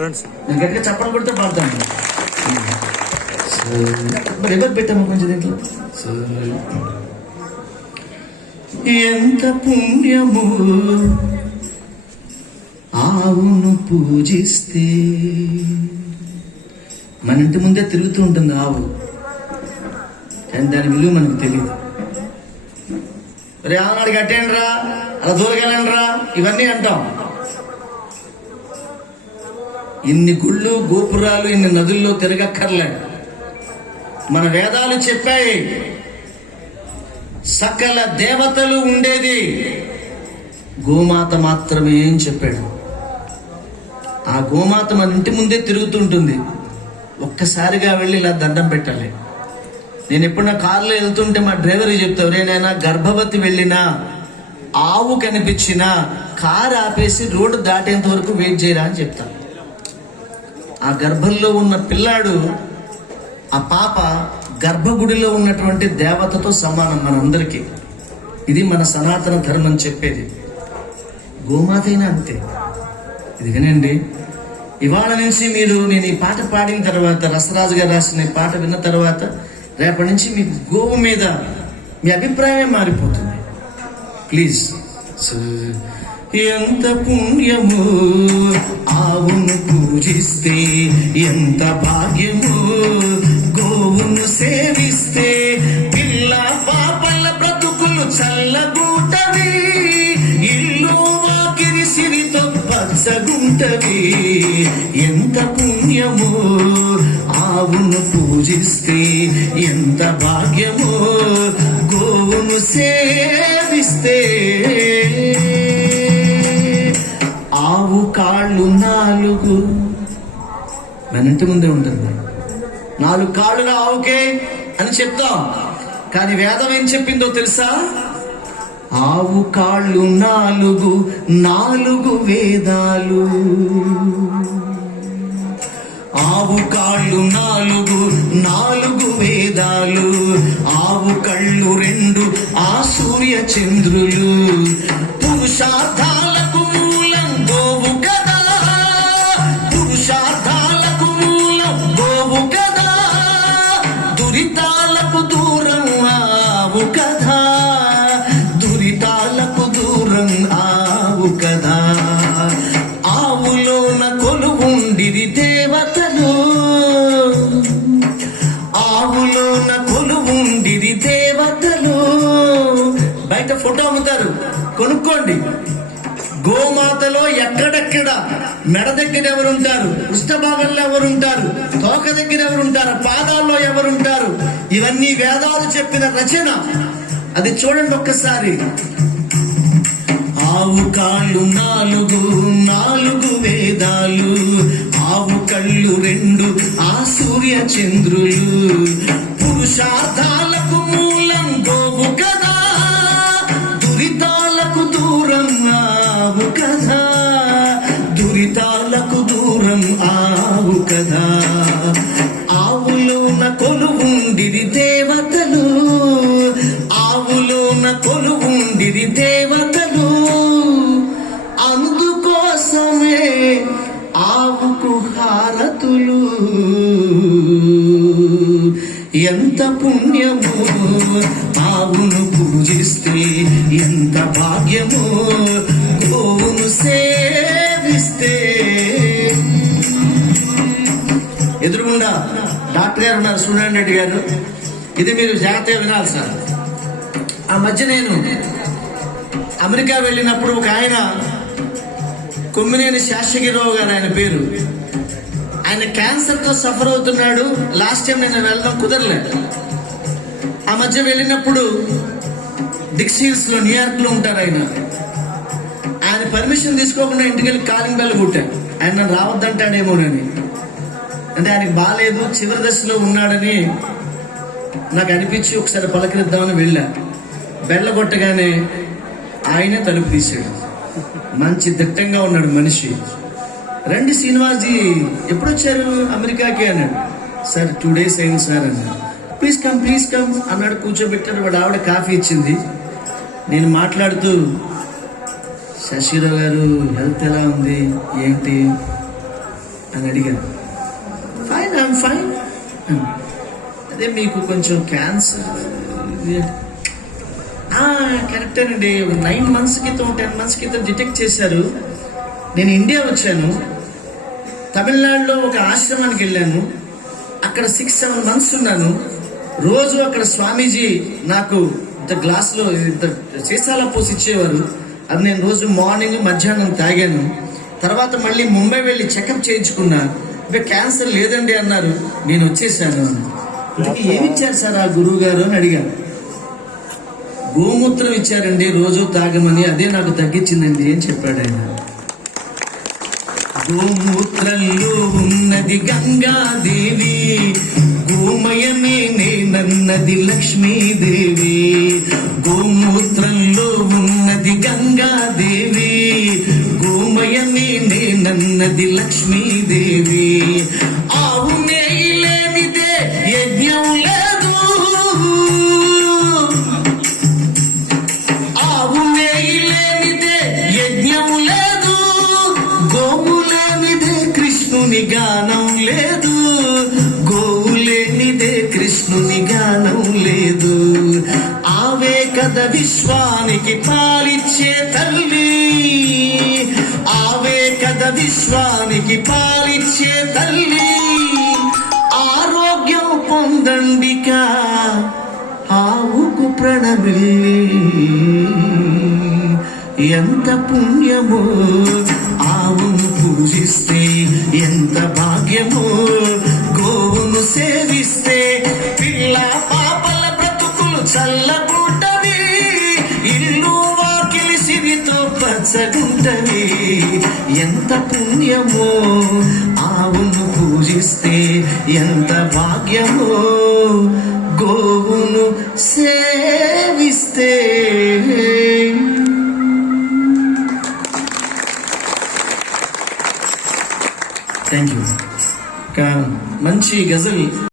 నేను గట్టిగా చప్పట్లు కొడితే పాడతాను. మరి ఎవరు పెట్టాము కొంచెం దీంట్లో? ఎంత పుణ్యము ఆవును పూజిస్తే. మన ఇంటి ముందే తిరుగుతూ ఉంటుంది ఆవు, కానీ దాని విలువ మనకు తెలియదు. రే ఆనాడు కట్టేయండి రా, అలా దూరకెళ్ళండి రా, ఇవన్నీ అంటాం. ఇన్ని గుళ్ళు గోపురాలు ఇన్ని నదుల్లో తిరగక్కర్లే. మన వేదాలు చెప్పాయి సకల దేవతలు ఉండేది గోమాత మాత్రమే అని చెప్పాడు. ఆ గోమాత మన ఇంటి ముందే తిరుగుతుంటుంది. ఒక్కసారిగా వెళ్ళి ఇలా దండం పెట్టాలి. నేను ఎప్పుడన్నా కారులో వెళ్తుంటే మా డ్రైవర్కి చెప్తా, ఎవరైనా గర్భవతి వెళ్ళినా ఆవు కనిపించినా కారు ఆపేసి రోడ్డు దాటేంత వరకు వెయిట్ చేయరా అని చెప్తా. ఆ గర్భంలో ఉన్న పిల్లాడు, ఆ పాప గర్భగుడిలో ఉన్నటువంటి దేవతతో సమానం మనందరికీ. ఇది మన సనాతన ధర్మం చెప్పేది. గోమాత అయినా అంతే. ఇది వినండి. ఇవాళ నుంచి మీరు, నేను ఈ పాట పాడిన తర్వాత, రసరాజు గారు రాసిన ఈ పాట విన్న తర్వాత రేపటి నుంచి మీకు గోవు మీద మీ అభిప్రాయమే మారిపోతుంది. ప్లీజ్. ఎంత పుణ్యము ఆవును పూజిస్తే, ఎంత భాగ్యము గోవును సేవిస్తే. పిల్ల పాపల బ్రతుకులు చల్లగుంటవి, ఇల్లు వాకిరి సిరితో పచ్చగుంటవి. ఎంత పుణ్యము ఆవును పూజిస్తే, ఎంత భాగ్యము గోవును సేవిస్తే. ఆవు కాళ్ళు 4 మన ఇంటి ముందే ఉంటుంది. 4 కాళ్ళుగా ఆవుకే అని చెప్తాం, కానీ వేదం ఏం చెప్పిందో తెలుసా? ఆవు కాళ్ళు 4 వేదాలు. ఆవు కాళ్ళు 4 వేదాలు. ఆవు కళ్ళు 2 ఆ సూర్య చంద్రులు. పురుషార్థాలకు మూలం గోవు కదా, పురుషార్థాలకు మూలం గోవు కదా. దురితాలకు దూరం ఆవు కదా, దురితాలకు దూరం ఆవు కదా. ఆవులోన కొలువుండిరి దేవతలు, ఆవులోన కొలువుండిరి దేవతలు. బయట ఫోటో అమ్ముతారు, కొనుక్కోండి. గోమాతలో ఎక్కడెక్కడ మెడ దగ్గర ఎవరుంటారు, పృష్ఠభాగంలో ఎవరుంటారు, తోక దగ్గర ఎవరుంటారు, పాదాల్లో ఎవరుంటారు, ఇవన్నీ వేదాలు చెప్పిన రచన. అది చూడండి ఒక్కసారి. ఆవు కాళ్ళు 4 వేదాలు. ఆవు కళ్ళు 2 ఆ సూర్య చంద్రులు. పురుషార్థాలకు మూలం గోవు కదా, దురితాలకు దూరం ఆవు కదా, దురితాలకు దూరం ఆవు కదా. ఆవులోన కొలువుండిరి దేవతలు, ఆవులోన కొలువుండిరి దేవతలు. అందుకోసమే ఆవుకు హారతులు. ఎంత పుణ్యము ఆవును పూజిస్తే, ఎంత భాగ్యము గోవును సేవిస్తే. ఎదురుగుండా డాక్టర్ గారు ఉన్నారు, సూర్యనారాయణ రెడ్డి గారు. ఇది మీరు జాగ్రత్తగా వినాలి సార్. ఆ మధ్య నేను అమెరికా వెళ్ళినప్పుడు ఒక ఆయన, కొమ్మినేని శాస్త్రగిరిరావు గారు ఆయన పేరు, ఆయన క్యాన్సర్తో సఫర్ అవుతున్నాడు. లాస్ట్ టైం నేను వెళ్ళడం కుదరలేదు. ఆ మధ్య వెళ్ళినప్పుడు డిక్సీల్స్లో, న్యూయార్క్లో ఉంటారు ఆయన. ఆయన పర్మిషన్ తీసుకోకుండా ఇంటికి వెళ్ళి కాలింగ్ బెల్ కొట్టాను. ఆయన నన్ను రావద్దంటాడేమోనని. అంటే ఆయనకి బాగాలేదు, చివరి దశలో ఉన్నాడని నాకు అనిపించి ఒకసారి పలకరిద్దామని వెళ్ళా. బెల్ల కొట్టగానే ఆయనే తలుపు తీసాడు. మంచి దిట్టంగా ఉన్నాడు మనిషి. రండి శ్రీనివాస్జీ, ఎప్పుడు వచ్చారు అమెరికాకి అన్నాడు. సార్ 2 days అయింది సార్ అన్నాడు. ప్లీజ్ కమ్ అన్నాడు. కూర్చోబెట్టాడు. వాడు ఆవిడ కాఫీ ఇచ్చింది. నేను మాట్లాడుతూ, శశిరావు గారు హెల్త్ ఎలా ఉంది ఏంటి అని అడిగాను. Fine, I'm fine. అదే మీకు కొంచెం క్యాన్సర్ కరెక్టేనండి. 9 months క్రితం 10 months క్రితం డిటెక్ట్ చేశారు. నేను ఇండియా వచ్చాను, తమిళనాడులో ఒక ఆశ్రమానికి వెళ్ళాను. అక్కడ 6-7 months ఉన్నాను. రోజు అక్కడ స్వామీజీ నాకు ఇంత గ్లాసులో ఇంత సీసాల పోసి ఇచ్చేవారు. అది నేను రోజు మార్నింగ్ మధ్యాహ్నం తాగాను. తర్వాత మళ్ళీ ముంబై వెళ్ళి చెకప్ చేయించుకున్నా. ఇంకా క్యాన్సర్ లేదండి అన్నారు. నేను వచ్చేసాను. ఇంతకీ ఏమి ఇచ్చారు సార్ ఆ గురువు గారు అని అడిగాను. గోమూత్రం ఇచ్చారండి, రోజు తాగమని. అదే నాకు తగ్గించిందండి అని చెప్పాడు ఆయన. గోమూత్రంలో ఉన్నది గంగాదేవి, గోమయమే నేనన్నది లక్ష్మీదేవి. గోమూత్రంలో ఉన్నది గంగాదేవి, గోమయమే నేనన్నది లక్ష్మీదేవి. ఆవు నెయ్యి లేనిదే యజ్ఞం లేదు, ఆవు నెయ్యి లేనిదే యజ్ఞం లేదు, గోవు లేనిదే కృష్ణుని గానం లేదు, గోవు లేనిదే కృష్ణుని గానం లేదు. ఆవే కదా విశ్వానికి పాలిచ్చే తల్లి, ఆవే కదా విశ్వానికి పాలిచ్చే తల్లి. ఆరోగ్యం పొందండిక ఆవుకు ప్రణమిల్లి, ఎంత పుణ్యమో ఆవును పూజిస్తే, ఎంత భాగ్యమో గోవును సేవిస్తే. పిల్ల పాపల బ్రతుకులు చల్లగుంటవి, ఇల్లు వాకిలి సిరితో పచ్చగుంటవి. ఎంత పుణ్యమో ఆవును పూజిస్తే, ఎంత భాగ్యమో గోవును సేవిస్తే. Thank you. మంచి గజల్